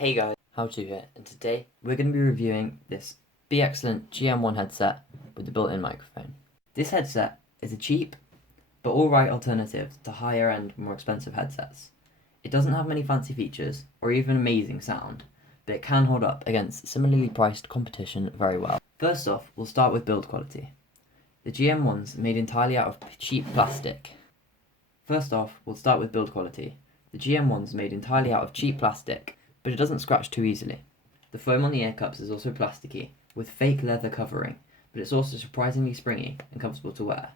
Hey guys, How2 here, and today we're going to be reviewing this Beexcelent GM-1 headset with the built-in microphone. This headset is a cheap but alright alternative to higher end, more expensive headsets. It doesn't have many fancy features or even amazing sound, but it can hold up against similarly priced competition very well. First off, we'll start with build quality. The GM-1's made entirely out of cheap plastic. The GM-1's made entirely out of cheap plastic, but it doesn't scratch too easily. The foam on the ear cups is also plasticky, with fake leather covering, but it's also surprisingly springy and comfortable to wear.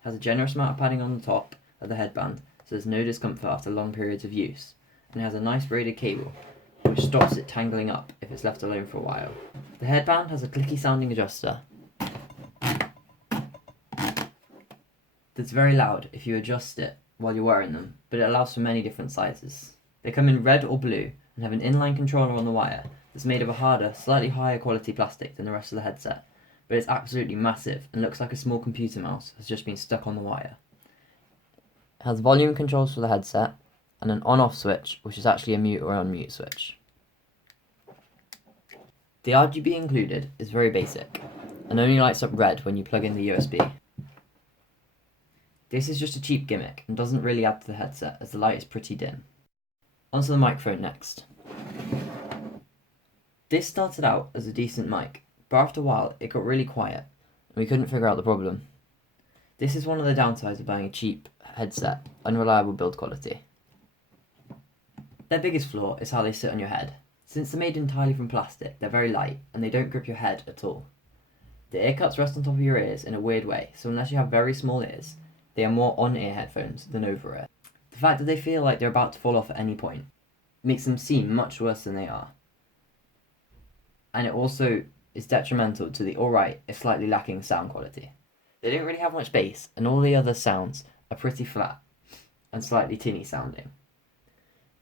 It has a generous amount of padding on the top of the headband, so there's no discomfort after long periods of use, and it has a nice braided cable, which stops it tangling up if it's left alone for a while. The headband has a clicky sounding adjuster that's very loud if you adjust it while you're wearing them, but it allows for many different sizes. They come in red or blue and have an inline controller on the wire that's made of a harder, slightly higher quality plastic than the rest of the headset, but it's absolutely massive and looks like a small computer mouse has just been stuck on the wire. It has volume controls for the headset and an on-off switch, which is actually a mute or unmute switch. The RGB included is very basic and only lights up red when you plug in the USB. This is just a cheap gimmick and doesn't really add to the headset as the light is pretty dim. Onto the microphone next. This started out as a decent mic, but after a while it got really quiet and we couldn't figure out the problem. This is one of the downsides of buying a cheap headset: unreliable build quality. Their biggest flaw is how they sit on your head. Since they're made entirely from plastic, they're very light and they don't grip your head at all. The ear cups rest on top of your ears in a weird way, so unless you have very small ears, they are more on-ear headphones than over-ear. The fact that they feel like they're about to fall off at any point makes them seem much worse than they are. And it also is detrimental to the alright, if slightly lacking sound quality. They don't really have much bass, and all the other sounds are pretty flat and slightly tinny sounding.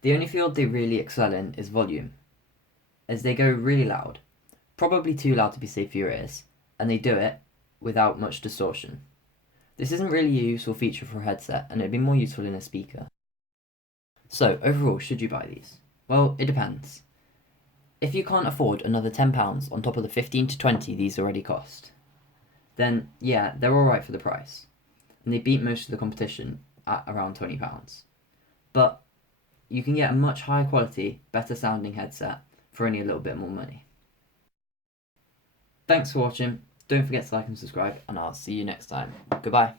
The only field they really excel in is volume, as they go really loud, probably too loud to be safe for your ears, and they do it without much distortion. This isn't really a useful feature for a headset, and it'd be more useful in a speaker. So, overall, should you buy these? Well, it depends. If you can't afford another £10 on top of the 15 to 20 these already cost, then yeah, they're alright for the price, and they beat most of the competition at around £20. But you can get a much higher quality, better sounding headset for only a little bit more money. Thanks for watching. Don't forget to like and subscribe, and I'll see you next time. Goodbye.